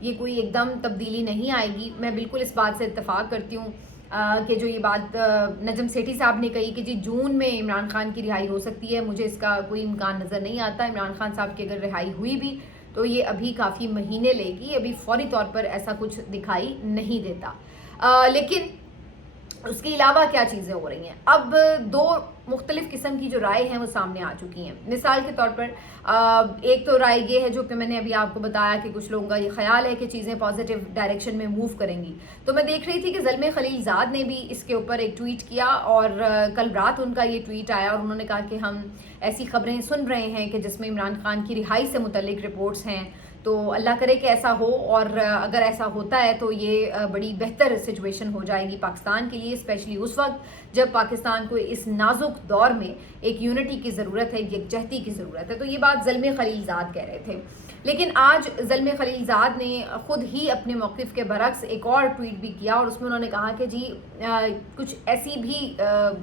یہ کوئی ایک دم تبدیلی نہیں آئے گی. میں بالکل اس بات سے اتفاق کرتی ہوں کہ جو یہ بات نجم سیٹھی صاحب نے کہی کہ جی جون میں عمران خان کی رہائی ہو سکتی ہے, مجھے اس کا کوئی امکان نظر نہیں آتا. عمران خان صاحب کی اگر رہائی ہوئی بھی تو یہ ابھی کافی مہینے لے گی, ابھی فوری طور پر ایسا کچھ دکھائی نہیں دیتا. لیکن اس کے علاوہ کیا چیزیں ہو رہی ہیں, اب دو مختلف قسم کی جو رائے ہیں وہ سامنے آ چکی ہیں. مثال کے طور پر ایک تو رائے یہ ہے جو کہ میں نے ابھی آپ کو بتایا کہ کچھ لوگوں کا یہ خیال ہے کہ چیزیں پازیٹیو ڈائریکشن میں موو کریں گی. تو میں دیکھ رہی تھی کہ زلمے خلیل زاد نے بھی اس کے اوپر ایک ٹویٹ کیا, اور کل رات ان کا یہ ٹویٹ آیا اور انہوں نے کہا کہ ہم ایسی خبریں سن رہے ہیں کہ جس میں عمران خان کی رہائی سے متعلق رپورٹس ہیں, تو اللہ کرے کہ ایسا ہو, اور اگر ایسا ہوتا ہے تو یہ بڑی بہتر سچویشن ہو جائے گی پاکستان کے لیے, اسپیشلی اس وقت جب پاکستان کو اس نازک دور میں ایک یونٹی کی ضرورت ہے, یکجہتی کی ضرورت ہے. تو یہ بات زلمے خلیل زاد کہہ رہے تھے. لیکن آج زلمے خلیل زاد نے خود ہی اپنے موقف کے برعکس ایک اور ٹویٹ بھی کیا, اور اس میں انہوں نے کہا کہ جی کچھ ایسی بھی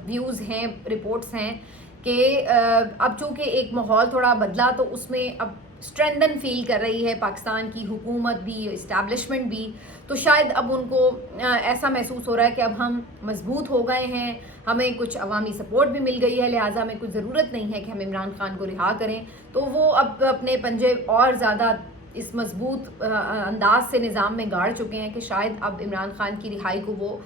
ویوز ہیں, رپورٹس ہیں کہ اب چونکہ ایک ماحول تھوڑا بدلا تو اس میں اب اسٹرینتھن فیل کر رہی ہے پاکستان کی حکومت بھی, اسٹیبلشمنٹ بھی, تو شاید اب ان کو ایسا محسوس ہو رہا ہے کہ اب ہم مضبوط ہو گئے ہیں, ہمیں کچھ عوامی سپورٹ بھی مل گئی ہے, لہٰذا ہمیں کچھ ضرورت نہیں ہے کہ ہم عمران خان کو رہا کریں. تو وہ اب اپنے پنجے اور زیادہ اس مضبوط انداز سے نظام میں گاڑ چکے ہیں کہ شاید اب عمران خان کی رہائی کو وہ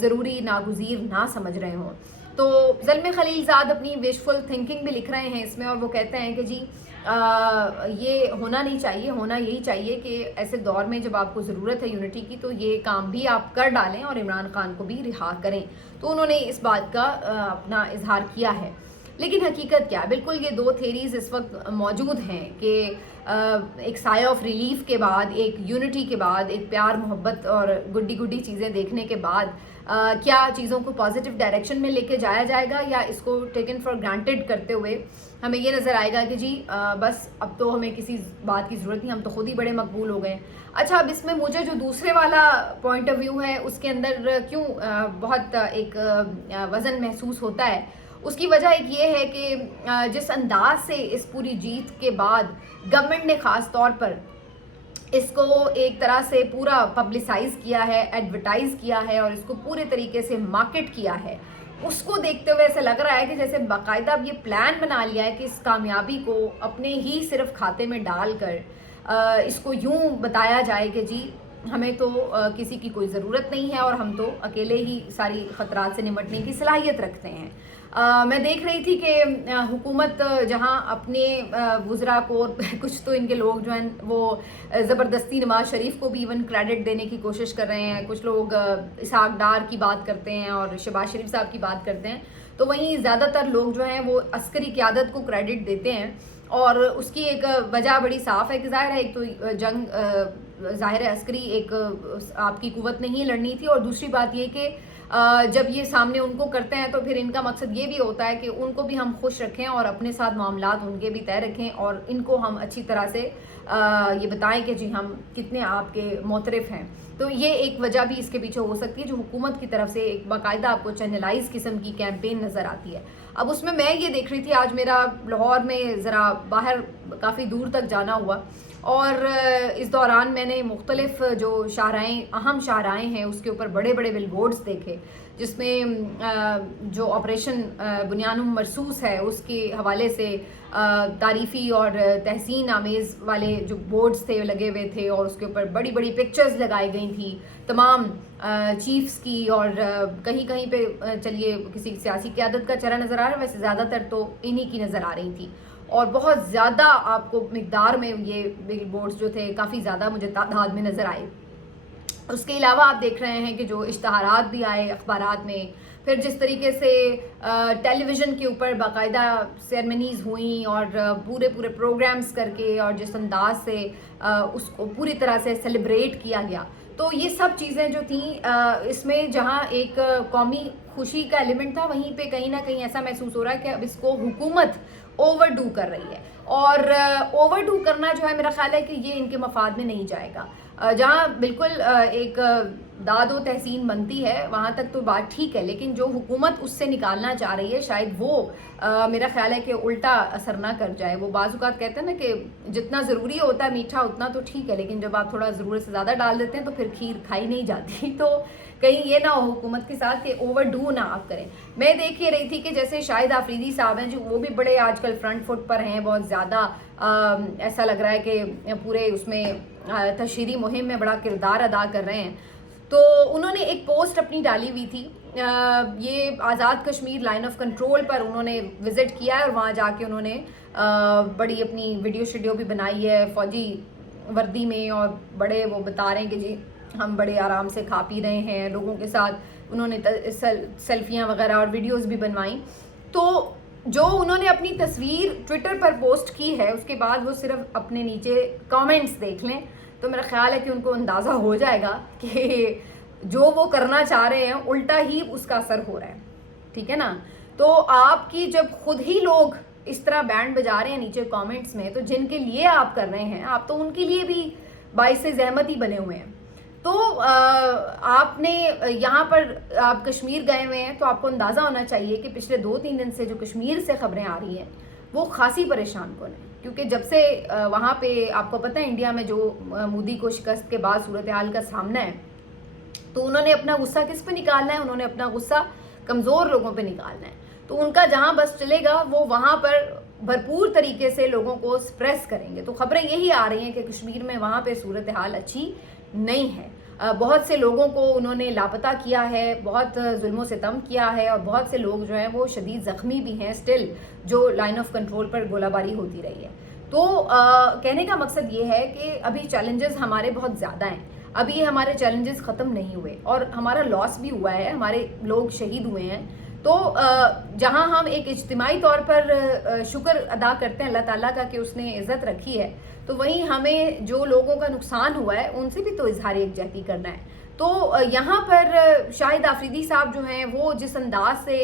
ضروری ناگزیر نہ سمجھ رہے ہوں. تو زلمے خلیل زاد اپنی وشفل تھنکنگ بھی لکھ رہے ہیں اس میں, اور وہ کہتے ہیں کہ جی یہ ہونا نہیں چاہیے, ہونا یہی چاہیے کہ ایسے دور میں جب آپ کو ضرورت ہے یونٹی کی تو یہ کام بھی آپ کر ڈالیں اور عمران خان کو بھی رہا کریں. تو انہوں نے اس بات کا اپنا اظہار کیا ہے. لیکن حقیقت کیا ہے, بالکل یہ دو تھیریز اس وقت موجود ہیں کہ ایک سائے آف ریلیف کے بعد, ایک یونٹی کے بعد, ایک پیار محبت اور گڈی گڈی چیزیں دیکھنے کے بعد کیا چیزوں کو پازیٹیو ڈائریکشن میں لے کے جایا جائے گا, یا اس کو ٹیکن فار گرانٹیڈ کرتے ہوئے ہمیں یہ نظر آئے گا کہ جی بس اب تو ہمیں کسی بات کی ضرورت نہیں, ہم تو خود ہی بڑے مقبول ہو گئے. اچھا, اب اس میں مجھے جو دوسرے والا پوائنٹ آف ویو ہے اس کے اندر کیوں بہت ایک وزن محسوس ہوتا ہے, اس کی وجہ ایک یہ ہے کہ جس انداز سے اس پوری جیت کے بعد گورنمنٹ نے خاص طور پر اس کو ایک طرح سے پورا پبلسائز کیا ہے, ایڈورٹائز کیا ہے, اور اس کو پورے طریقے سے مارکیٹ کیا ہے, اس کو دیکھتے ہوئے ایسا لگ رہا ہے کہ جیسے باقاعدہ اب یہ پلان بنا لیا ہے کہ اس کامیابی کو اپنے ہی صرف کھاتے میں ڈال کر اس کو یوں بتایا جائے کہ جی ہمیں تو کسی کی کوئی ضرورت نہیں ہے اور ہم تو اکیلے ہی ساری خطرات سے نمٹنے کی صلاحیت رکھتے ہیں. میں دیکھ رہی تھی کہ حکومت جہاں اپنے وزراء کو, کچھ تو ان کے لوگ جو ہیں وہ زبردستی نواز شریف کو بھی ایون کریڈٹ دینے کی کوشش کر رہے ہیں, کچھ لوگ اسحاق ڈار کی بات کرتے ہیں اور شہباز شریف صاحب کی بات کرتے ہیں, تو وہیں زیادہ تر لوگ جو ہیں وہ عسکری قیادت کو کریڈٹ دیتے ہیں. اور اس کی ایک وجہ بڑی صاف ہے کہ ظاہر ہے ایک تو جنگ ظاہر عسکری ایک آپ کی قوت نہیں لڑنی تھی, اور دوسری بات یہ کہ جب یہ سامنے ان کو کرتے ہیں تو پھر ان کا مقصد یہ بھی ہوتا ہے کہ ان کو بھی ہم خوش رکھیں اور اپنے ساتھ معاملات ان کے بھی طے رکھیں, اور ان کو ہم اچھی طرح سے یہ بتائیں کہ جی ہم کتنے آپ کے معترف ہیں. تو یہ ایک وجہ بھی اس کے پیچھے ہو سکتی ہے جو حکومت کی طرف سے ایک باقاعدہ آپ کو چینلائز قسم کی کیمپین نظر آتی ہے. اب اس میں یہ دیکھ رہی تھی, آج میرا لاہور میں ذرا باہر کافی دور تک جانا ہوا, اور اس دوران میں نے مختلف جو شاہراہیں, اہم شاہراہیں ہیں, اس کے اوپر بڑے بڑے بل بورڈز دیکھے جس میں جو آپریشن بنیان مرصوص ہے اس کے حوالے سے تعریفی اور تحسین آمیز والے جو بورڈز تھے لگے ہوئے تھے, اور اس کے اوپر بڑی بڑی پکچرز لگائی گئی تھیں تمام چیفز کی, اور کہیں کہیں پہ چلیے کسی سیاسی قیادت کا چہرہ نظر آ رہا ہے, ویسے زیادہ تر تو انہی کی نظر آ رہی تھی, اور بہت زیادہ آپ کو مقدار میں یہ بل بورڈز جو تھے کافی زیادہ مجھے تعداد میں نظر آئے. اس کے علاوہ آپ دیکھ رہے ہیں کہ جو اشتہارات بھی آئے اخبارات میں, پھر جس طریقے سے ٹیلی ویژن کے اوپر باقاعدہ سیرمنیز ہوئیں اور پورے پروگرامز کر کے, اور جس انداز سے اس کو پوری طرح سے سیلیبریٹ کیا گیا, تو یہ سب چیزیں جو تھیں اس میں جہاں ایک قومی خوشی کا ایلیمنٹ تھا, وہیں پہ کہیں نہ کہیں ایسا محسوس ہو رہا ہے کہ اب اس کو حکومت اوور ڈو کر رہی ہے, اور اوور ڈو کرنا جو ہے میرا خیال ہے کہ یہ ان کے مفاد میں نہیں جائے گا. جہاں بالکل ایک داد و تحسین بنتی ہے وہاں تک تو بات ٹھیک ہے، لیکن جو حکومت اس سے نکالنا چاہ رہی ہے شاید وہ میرا خیال ہے کہ الٹا اثر نہ کر جائے. وہ بعض اوقات کہتے ہیں نا کہ جتنا ضروری ہوتا ہے میٹھا اتنا تو ٹھیک ہے، لیکن جب آپ تھوڑا ضرورت سے زیادہ ڈال دیتے ہیں تو پھر کھیر کھائی نہیں جاتی. تو کہیں یہ نہ ہو حکومت کے ساتھ کہ اوور ڈو نہ آپ کریں. میں دیکھ یہ رہی تھی کہ جیسے شاہد آفریدی صاحب ہیں جو وہ بھی بڑے آج کل فرنٹ فٹ پر ہیں، بہت زیادہ ایسا لگ رہا ہے کہ پورے اس میں تشہیری مہم میں بڑا کردار ادا کر رہے ہیں. تو انہوں نے ایک پوسٹ اپنی ڈالی ہوئی تھی، یہ Azad Kashmir line of control پر انہوں نے وزٹ کیا ہے اور وہاں جا کے انہوں نے بڑی اپنی ویڈیو شیڈیو بھی بنائی ہے فوجی وردی میں، اور بڑے وہ بتا رہے ہیں کہ جی ہم بڑے آرام سے کھا پی رہے ہیں لوگوں کے ساتھ. انہوں نے سیلفیاں وغیرہ اور ویڈیوز بھی بنوائیں. تو جو انہوں نے اپنی تصویر ٹویٹر پر پوسٹ کی ہے اس کے بعد وہ صرف اپنے نیچے کامنٹس دیکھ لیں تو میرا خیال ہے کہ ان کو اندازہ ہو جائے گا کہ جو وہ کرنا چاہ رہے ہیں الٹا ہی اس کا اثر ہو رہا ہے. ٹھیک ہے نا؟ تو آپ کی جب خود ہی لوگ اس طرح بینڈ بجا رہے ہیں نیچے کامنٹس میں، تو جن کے لیے آپ کر رہے ہیں آپ تو ان کے لیے بھی باعث زحمت ہی بنے ہوئے ہیں. تو آپ نے یہاں پر آپ کشمیر گئے ہوئے ہیں تو آپ کو اندازہ ہونا چاہیے کہ پچھلے 2-3 دن سے جو کشمیر سے خبریں آ رہی ہیں وہ خاصی پریشان کن ہیں، کیونکہ جب سے وہاں پہ آپ کو پتہ ہے انڈیا میں جو مودی کو شکست کے بعد صورتحال کا سامنا ہے، تو انہوں نے اپنا غصہ کس پہ نکالنا ہے؟ انہوں نے اپنا غصہ کمزور لوگوں پہ نکالنا ہے. تو ان کا جہاں بس چلے گا وہ وہاں پر بھرپور طریقے سے لوگوں کو سپریس کریں گے. تو خبریں یہی آ رہی ہیں کہ کشمیر میں وہاں پہ صورتحال اچھی نہیں ہے. بہت سے لوگوں کو انہوں نے لاپتہ کیا ہے، بہت ظلم و ستم کیا ہے، اور بہت سے لوگ جو ہیں وہ شدید زخمی بھی ہیں سٹل جو لائن آف کنٹرول پر گولہ باری ہوتی رہی ہے. تو کہنے کا مقصد یہ ہے کہ ابھی چیلنجز ہمارے بہت زیادہ ہیں، ابھی یہ ہمارے چیلنجز ختم نہیں ہوئے اور ہمارا لاس بھی ہوا ہے، ہمارے لوگ شہید ہوئے ہیں. تو جہاں ہم ایک اجتماعی طور پر شکر ادا کرتے ہیں اللہ تعالیٰ کا کہ اس نے عزت رکھی ہے، تو وہیں ہمیں جو لوگوں کا نقصان ہوا ہے ان سے بھی تو اظہار یکجہتی کرنا ہے. تو یہاں پر شاہد آفریدی صاحب جو ہیں وہ جس انداز سے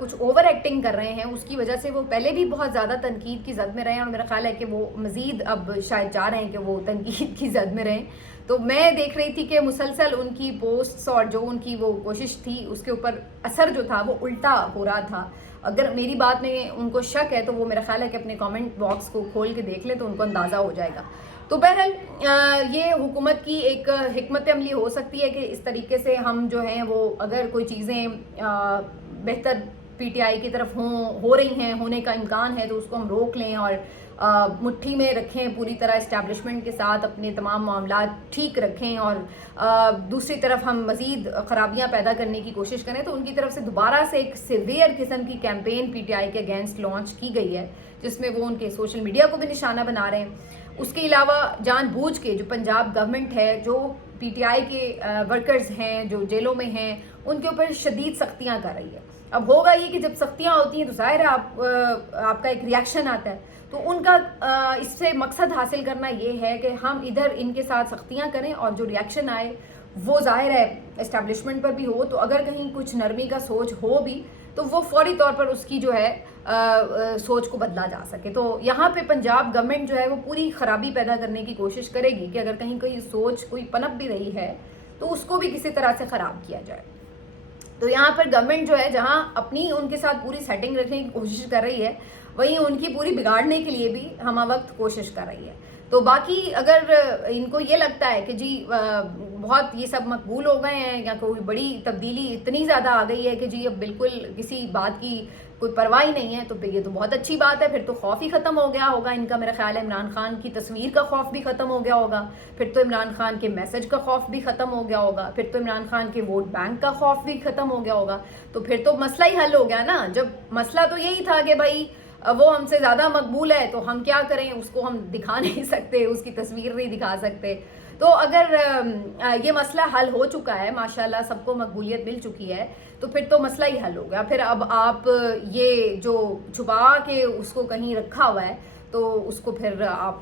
کچھ اوور ایکٹنگ کر رہے ہیں اس کی وجہ سے وہ پہلے بھی بہت زیادہ تنقید کی زد میں رہے ہیں، اور میرا خیال ہے کہ وہ مزید اب شاید چاہ رہے ہیں کہ وہ تنقید کی زد میں رہیں. تو میں دیکھ رہی تھی کہ مسلسل ان کی پوسٹس اور جو ان کی وہ کوشش تھی اس کے اوپر اثر جو تھا وہ الٹا ہو رہا تھا. اگر میری بات میں ان کو شک ہے تو وہ میرا خیال ہے کہ اپنے کامنٹ باکس کو کھول کے دیکھ لیں تو ان کو اندازہ ہو جائے گا. تو بہرحال یہ حکومت کی ایک حکمت عملی ہو سکتی ہے کہ اس طریقے سے ہم جو ہیں وہ اگر کوئی چیزیں بہتر پی ٹی آئی کی طرف ہو رہی ہیں، ہونے کا امکان ہے، تو اس کو ہم روک لیں اور مٹھی میں رکھیں پوری طرح اسٹیبلشمنٹ کے ساتھ اپنے تمام معاملات ٹھیک رکھیں، اور دوسری طرف ہم مزید خرابیاں پیدا کرنے کی کوشش کریں. تو ان کی طرف سے دوبارہ سے ایک سیویئر قسم کی کیمپین پی ٹی آئی کے اگینسٹ لانچ کی گئی ہے جس میں وہ ان کے سوشل میڈیا کو بھی نشانہ بنا رہے ہیں. اس کے علاوہ جان بوجھ کے جو پنجاب گورنمنٹ ہے، جو پی ٹی آئی کے ورکرز ہیں جو جیلوں میں ہیں، ان کے اوپر شدید سختیاں کر رہی ہے. اب ہوگا یہ کہ جب سختیاں ہوتی ہیں تو ظاہر ہے آپ کا ایک ریاکشن آتا ہے. تو ان کا اس سے مقصد حاصل کرنا یہ ہے کہ ہم ادھر ان کے ساتھ سختیاں کریں اور جو ریاکشن آئے وہ ظاہر ہے اسٹیبلشمنٹ پر بھی ہو. تو اگر کہیں کچھ نرمی کا سوچ ہو بھی تو وہ فوری طور پر اس کی جو ہے سوچ کو بدلا جا سکے. تو یہاں پہ پنجاب گورنمنٹ جو ہے وہ پوری خرابی پیدا کرنے کی کوشش کرے گی کہ اگر کہیں کوئی سوچ کوئی پنپ بھی رہی ہے تو اس کو بھی کسی طرح سے خراب کیا جائے. تو یہاں پر گورنمنٹ جو ہے جہاں اپنی ان کے ساتھ پوری سیٹنگ رکھنے کی کوشش کر رہی ہے، وہیں ان کی پوری بگاڑنے کے لیے بھی ہمہ وقت کوشش کر رہی ہے. تو باقی اگر ان کو یہ لگتا ہے کہ جی بہت یہ سب مقبول ہو گئے ہیں یا کوئی بڑی تبدیلی اتنی زیادہ آ گئی ہے کہ جی اب بالکل کسی بات کی کوئی پرواہ ہی نہیں ہے، تو پھر یہ تو بہت اچھی بات ہے. پھر تو خوف ہی ختم ہو گیا ہوگا ان کا. میرا خیال ہے عمران خان کی تصویر کا خوف بھی ختم ہو گیا ہوگا، پھر تو عمران خان کے میسج کا خوف بھی ختم ہو گیا ہوگا، پھر تو عمران خان کے ووٹ بینک کا خوف بھی ختم ہو گیا ہوگا. تو پھر تو مسئلہ ہی حل ہو گیا نا. جب مسئلہ تو یہی تھا کہ بھائی وہ ہم سے زیادہ مقبول ہے تو ہم کیا کریں، اس کو ہم دکھا نہیں سکتے، اس کی تصویر نہیں دکھا سکتے. تو اگر یہ مسئلہ حل ہو چکا ہے، ماشاءاللہ سب کو مقبولیت مل چکی ہے، تو پھر تو مسئلہ ہی حل ہو گیا. پھر اب آپ یہ جو چھپا کے اس کو کہیں رکھا ہوا ہے تو اس کو پھر آپ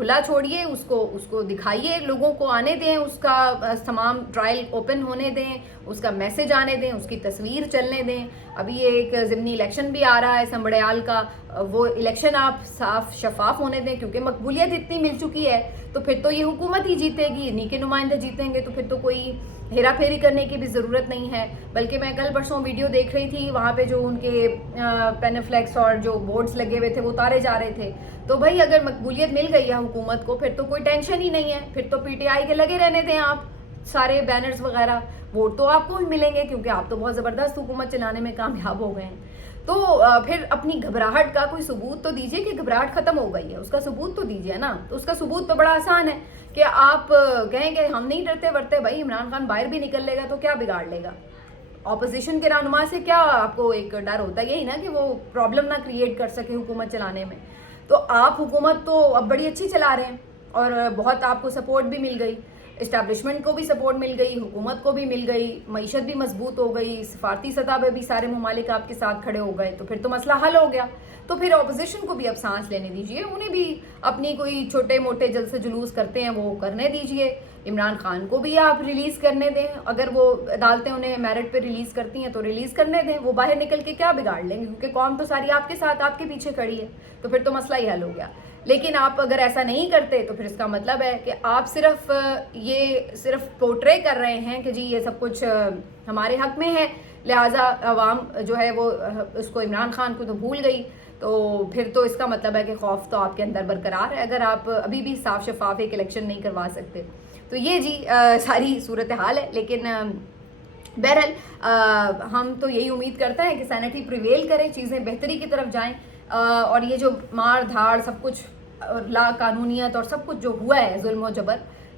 کھلا چھوڑیے اس کو دکھائیے, لوگوں کو آنے دیں, اس کا تمام ٹرائل اوپن ہونے دیں, اس کا میسج آنے دیں, اس کی تصویر چلنے دیں. ابھی یہ ایک ضمنی الیکشن بھی آ رہا ہے سنبڑیال کا, وہ الیکشن آپ صاف شفاف ہونے دیں, کیونکہ مقبولیت اتنی مل چکی ہے تو پھر تو یہ حکومت ہی جیتے گی, انہیں کے نمائندے جیتیں گے, تو پھر تو کوئی ہیرا پھیری کرنے کی بھی ضرورت نہیں ہے. بلکہ میں کل پرسوں ویڈیو دیکھ رہی تھی, وہاں پہ جو ان کے پینفلیکس اور جو بورڈز لگے ہوئے تھے وہ اتارے جا رہے تھے. تو بھائی اگر مقبولیت مل گئی ہے حکومت کو, پھر تو کوئی ٹینشن ہی نہیں ہے, پھر تو پی ٹی آئی کے لگے رہنے دیں آپ سارے بینرز وغیرہ, ووٹ تو آپ کو بھی ملیں گے کیونکہ آپ تو بہت زبردست حکومت چلانے میں کامیاب ہو گئے ہیں. تو پھر اپنی گھبراہٹ کا کوئی ثبوت تو دیجیے کہ گھبراہٹ ختم ہو گئی ہے, اس کا ثبوت تو دیجیے نا. تو اس کا ثبوت تو بڑا آسان ہے کہ آپ کہیں کہ ہم نہیں ڈرتے ورتے, بھائی عمران خان باہر بھی نکل لے گا تو کیا بگاڑ لے گا, اپوزیشن کے رہنما سے کیا آپ کو ایک ڈر ہوتا ہے, یہی نا کہ وہ پرابلم نہ کریٹ کر سکے حکومت چلانے میں. تو آپ حکومت تو اب بڑی اچھی چلا رہے ہیں اور بہت آپ کو سپورٹ بھی مل گئی, اسٹیبلشمنٹ کو بھی سپورٹ مل گئی, حکومت کو بھی مل گئی, معیشت بھی مضبوط ہو گئی, سفارتی سطح پہ بھی سارے ممالک آپ کے ساتھ کھڑے ہو گئے, تو پھر تو مسئلہ حل ہو گیا. تو پھر اپوزیشن کو بھی اب سانس لینے دیجیے, انہیں بھی اپنی کوئی چھوٹے موٹے جلسے جلوس کرتے ہیں وہ کرنے دیجیے. عمران خان کو بھی آپ ریلیز کرنے دیں, اگر وہ عدالتیں انہیں میرٹ پہ ریلیز کرتی ہیں تو ریلیز کرنے دیں, وہ باہر نکل کے کیا بگاڑ لیں گے, کیونکہ قوم تو ساری آپ کے ساتھ آپ کے پیچھے کھڑی ہے, تو پھر تو مسئلہ ہی حل ہو گیا. لیکن آپ اگر ایسا نہیں کرتے تو پھر اس کا مطلب ہے کہ آپ صرف پورٹرے کر رہے ہیں کہ جی یہ سب کچھ ہمارے حق میں ہے, لہٰذا عوام جو ہے وہ اس کو عمران خان کو تو بھول گئی. تو پھر تو اس کا مطلب ہے کہ خوف تو آپ کے اندر برقرار ہے, اگر آپ ابھی بھی صاف شفاف ایک الیکشن نہیں کروا سکتے. تو یہ جی ساری صورتحال ہے. لیکن بہرحال ہم تو یہی امید کرتے ہیں کہ سینیٹی پریویل کرے, چیزیں بہتری کی طرف جائیں, اور یہ جو مار دھاڑ سب کچھ لا قانونیت اور سب کچھ جو ہوا ہے ظلم و جبر,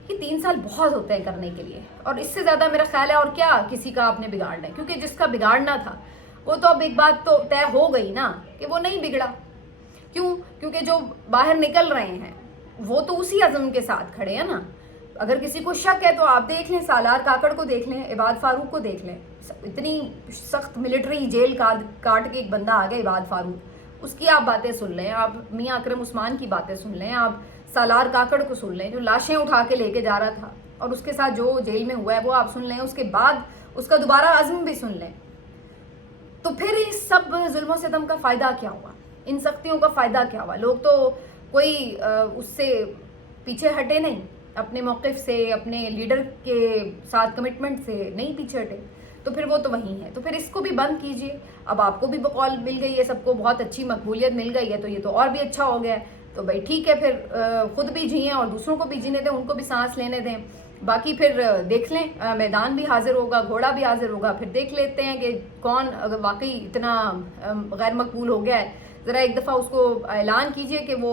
یہ 3 سال بہت ہوتے ہیں کرنے کے لیے, اور اس سے زیادہ میرا خیال ہے اور کیا کسی کا آپ نے بگاڑنا ہے, کیونکہ جس کا بگاڑنا تھا وہ تو اب ایک بات تو طے ہو گئی نا کہ وہ نہیں بگڑا. کیوں؟ کیونکہ جو باہر نکل رہے ہیں وہ تو اسی عزم کے ساتھ کھڑے ہیں نا. اگر کسی کو شک ہے تو آپ دیکھ لیں, سالار کاکڑ کو دیکھ لیں, عباد فاروق کو دیکھ لیں, اتنی سخت ملٹری جیل کاٹ کے ایک بندہ آ گیا عباد فاروق, اس کی آپ باتیں سن لیں, آپ میاں اکرم عثمان کی باتیں سن لیں, آپ سالار کاکڑ کو سن لیں جو لاشیں اٹھا کے لے کے جا رہا تھا, اور اس کے ساتھ جو جیل میں ہوا ہے وہ آپ سن لیں, اس کے بعد اس کا دوبارہ عزم بھی سن لیں. تو پھر اس سب ظلم و ستم کا فائدہ کیا ہوا, ان سختیوں کا فائدہ کیا ہوا؟ لوگ تو کوئی اس سے پیچھے ہٹے نہیں, اپنے موقف سے, اپنے لیڈر کے ساتھ کمٹمنٹ سے نہیں پیچھے ہٹے, تو پھر وہ تو وہیں ہے. تو پھر اس کو بھی بند کیجئے. اب آپ کو بھی بقول مل گئی ہے, سب کو بہت اچھی مقبولیت مل گئی ہے, تو یہ تو اور بھی اچھا ہو گیا ہے. تو بھائی ٹھیک ہے, پھر خود بھی جئیں اور دوسروں کو بھی جینے دیں, ان کو بھی سانس لینے دیں. باقی پھر دیکھ لیں, میدان بھی حاضر ہوگا, گھوڑا بھی حاضر ہوگا, پھر دیکھ لیتے ہیں کہ کون اگر واقعی اتنا غیر مقبول ہو گیا ہے. ذرا ایک دفعہ اس کو اعلان کیجئے کہ وہ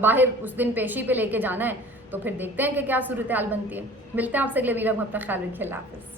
باہر اس دن پیشی پہ لے کے جانا ہے, تو پھر دیکھتے ہیں کہ کیا صورتحال بنتی ہے. ملتے ہیں آپ سے اگلے ویڈیو میں, اپنا خیال رکھیے, اللہ حافظ.